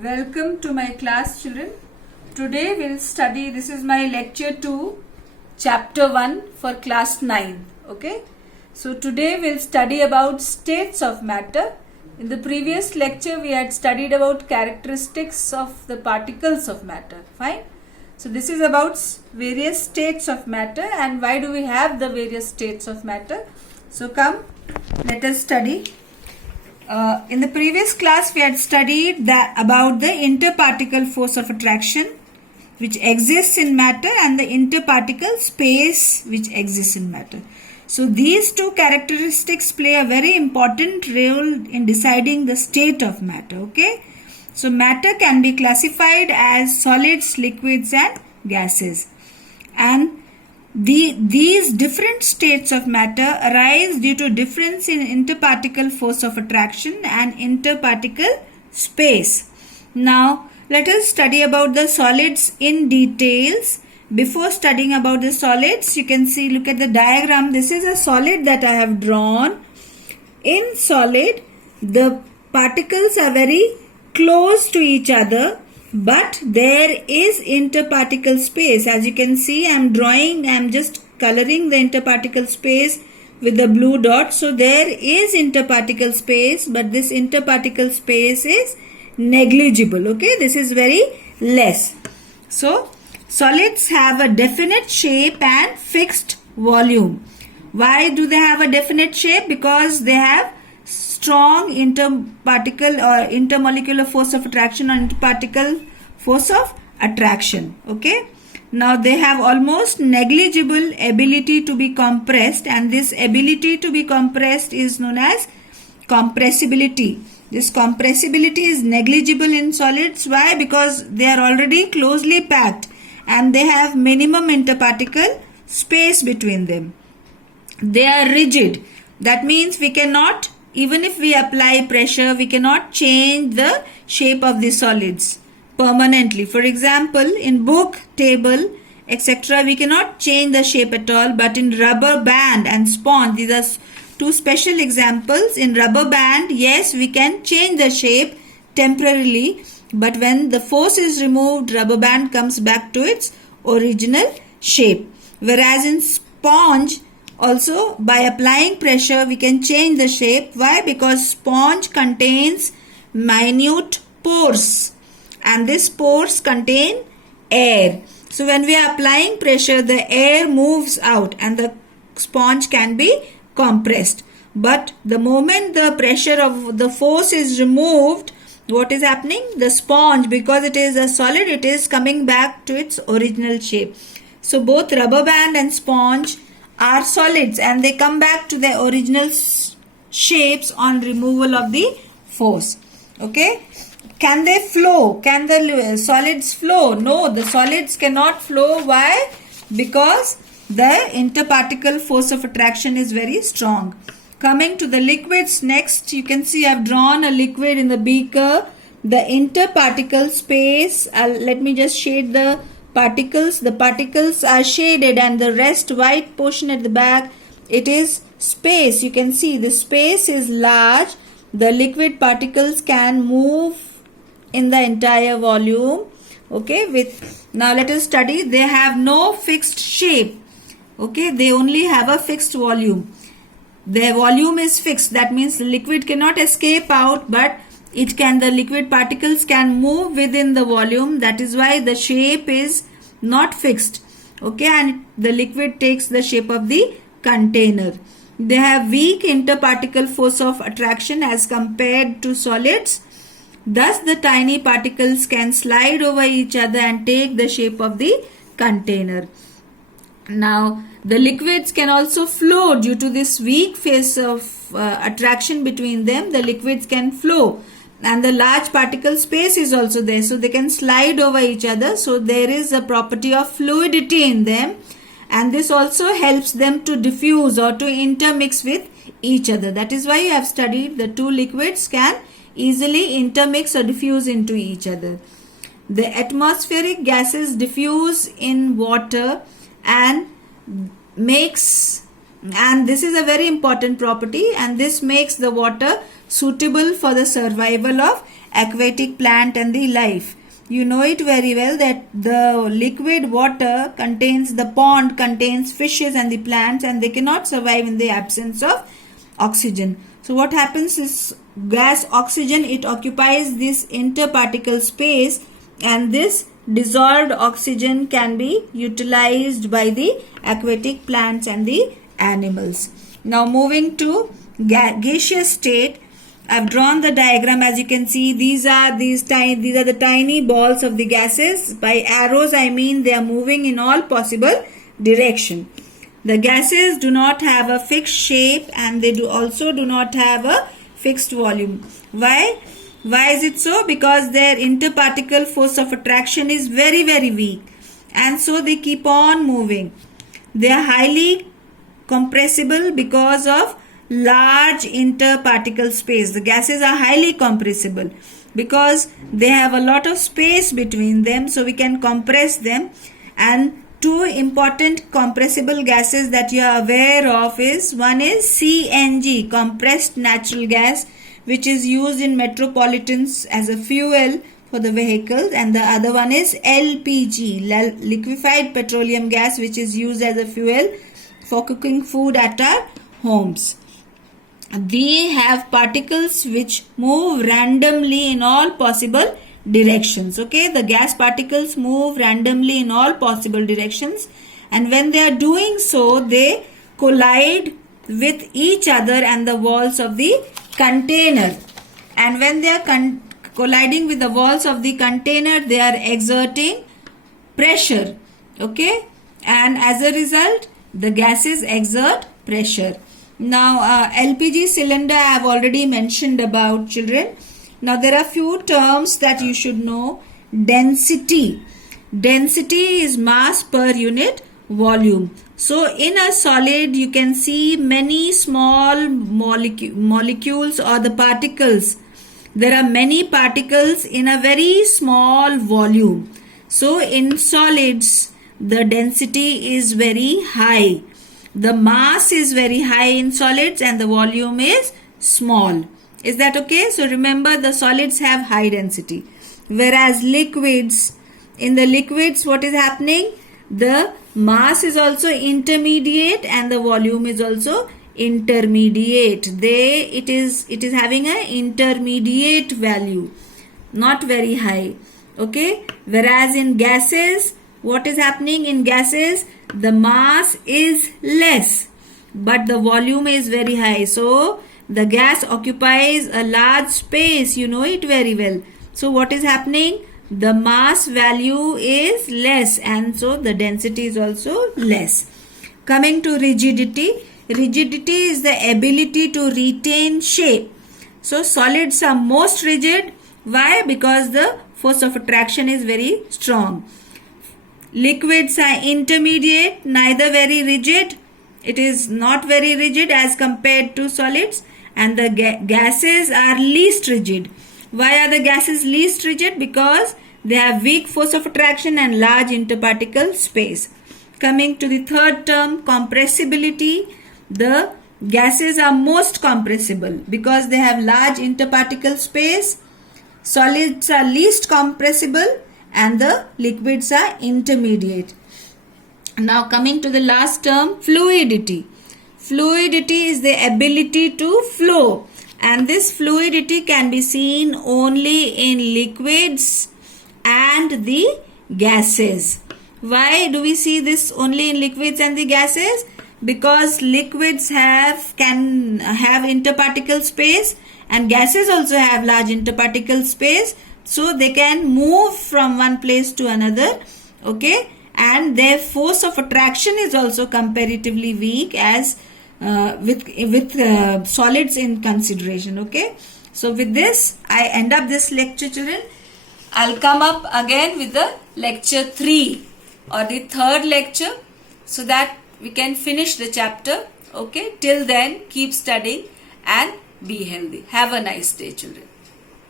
Welcome to my class, children. Today we'll study, this is my lecture 2, chapter 1 for class 9. Okay. So today we'll study about states of matter. In the previous lecture we had studied about characteristics of the particles of matter. Fine. So this is about various states of matter and why do we have the various states of matter. So come, let us study. In the previous class we had studied about the interparticle force of attraction which exists in matter and the interparticle space which exists in matter. So these two characteristics play a very important role in deciding the state of matter. Okay. So matter can be classified as solids, liquids and gases, and these different states of matter arise due to difference in interparticle force of attraction and interparticle space. Now let us study about the solids in details. Before studying about the solids, you can see, look at the diagram. This is a solid that I have drawn. In solid, the particles are very close to each other, but there is interparticle space. As you can see, I am just coloring the interparticle space with the blue dot. So there is interparticle space, but this interparticle space is negligible. Okay, this is very less. So solids have a definite shape and fixed volume. Why do they have a definite shape? Because they have strong interparticle or intermolecular force of attraction or interparticle force of attraction. Okay. Now they have almost negligible ability to be compressed, and this ability to be compressed is known as compressibility. This compressibility is negligible in solids. Why? Because they are already closely packed and they have minimum interparticle space between them. They are rigid. That means we cannot, even if we apply pressure, we cannot change the shape of the solids permanently. For example, in book, table, etc., we cannot change the shape at all. But in rubber band and sponge, these are two special examples. In rubber band, yes, we can change the shape temporarily, but when the force is removed, rubber band comes back to its original shape. Whereas in sponge, also by applying pressure, we can change the shape. Why? Because sponge contains minute pores, and these pores contain air. So when we are applying pressure, the air moves out and the sponge can be compressed. But the moment the pressure of the force is removed, what is happening? The sponge, because it is a solid, it is coming back to its original shape. So both rubber band and sponge are solids and they come back to their original shapes on removal of the force. Okay. Can they flow? Can the solids flow? No, the solids cannot flow. Why? Because the interparticle force of attraction is very strong. Coming to the liquids next, you can see I have drawn a liquid in the beaker. The interparticle space, let me just shade the particles. The particles are shaded and the rest white portion at the back, it is space. You can see the space is large. The liquid particles can move in the entire volume. Okay, now let us study. They have no fixed shape. Okay, they only have a fixed volume. Their volume is fixed. That means the liquid cannot escape out, but the liquid particles can move within the volume. That is why the shape is not fixed. Okay, and the liquid takes the shape of the container. They have weak interparticle force of attraction as compared to solids. Thus the tiny particles can slide over each other and take the shape of the container. Now the liquids can also flow due to this weak force of attraction between them. The liquids can flow and the large particle space is also there, so they can slide over each other. So there is a property of fluidity in them, and this also helps them to diffuse or to intermix with each other. That is why you have studied the two liquids can easily intermix or diffuse into each other. The atmospheric gases diffuse in water and this is a very important property, and this makes the water suitable for the survival of aquatic plant and the life. You know it very well that the liquid water contains, the pond contains fishes and the plants, and they cannot survive in the absence of oxygen. So what happens is gas oxygen, it occupies this interparticle space, and this dissolved oxygen can be utilized by the aquatic plants and the animals. Now moving to gaseous state, I've drawn the diagram. As you can see, these are the tiny balls of the gases. By arrows I mean they are moving in all possible direction. The gases do not have a fixed shape, and they also do not have a fixed volume. Why is it so? Because their interparticle force of attraction is very, very weak, and so they keep on moving. They are highly compressible because of large interparticle space. The gases are highly compressible because they have a lot of space between them, so we can compress them. And two important compressible gases that you are aware of is, one is CNG, compressed natural gas, which is used in metropolitans as a fuel for the vehicles, and the other one is LPG, liquefied petroleum gas, which is used as a fuel for cooking food at our homes. They have particles which move randomly in all possible directions. Okay, the gas particles move randomly in all possible directions, and when they are doing so, they collide with each other and the walls of the container. And when they are colliding with the walls of the container, they are exerting pressure. Okay, and as a result, the gases exert pressure. Now LPG cylinder I have already mentioned about, children. Now there are few terms that you should know. Density. Density is mass per unit volume. So in a solid you can see many small molecules or the particles. There are many particles in a very small volume. So in solids the density is very high. The mass is very high in solids and the volume is small. Is that okay? So remember, the solids have high density. Whereas liquids, in the liquids what is happening? The mass is also intermediate and the volume is also intermediate. It is having an intermediate value, not very high. Okay? Whereas in gases, what is happening in gases? The mass is less, but the volume is very high. So the gas occupies a large space. You know it very well. So what is happening? The mass value is less, and so the density is also less. Coming to rigidity. Rigidity is the ability to retain shape. So solids are most rigid. Why? Because the force of attraction is very strong. Liquids are intermediate, neither very rigid. It is not very rigid as compared to solids. And the gases are least rigid. Why are the gases least rigid? Because they have weak force of attraction and large interparticle space. Coming to the third term, compressibility. The gases are most compressible because they have large interparticle space. Solids are least compressible and the liquids are intermediate. Now coming to the last term, fluidity. Fluidity is the ability to flow, and this fluidity can be seen only in liquids and the gases. Why do we see this only in liquids and the gases? Because liquids can have interparticle space, and gases also have large interparticle space. So they can move from one place to another. Okay, and their force of attraction is also comparatively weak as with solids in consideration. Okay, so with this I end up this lecture, children. I'll come up again with the lecture 3 or the third lecture, so that we can finish the chapter. Okay, till then keep studying and be healthy. Have a nice day, children.